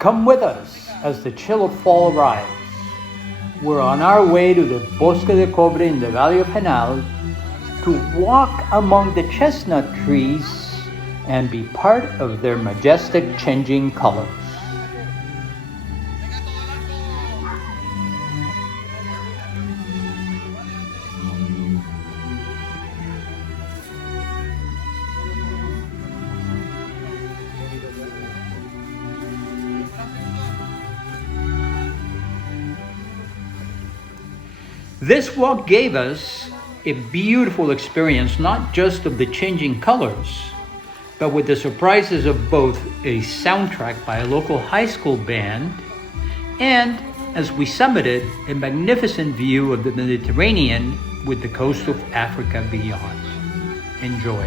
Come with us as the chill of fall arrives. We're on our way to the Bosque de Cobre in the Valley of Henal to walk among the chestnut trees and be part of their majestic changing colors. This walk gave us a beautiful experience, not just of the changing colors, but with the surprises of both a soundtrack by a local high school band and, as we summited, a magnificent view of the Mediterranean with the coast of Africa beyond. Enjoy.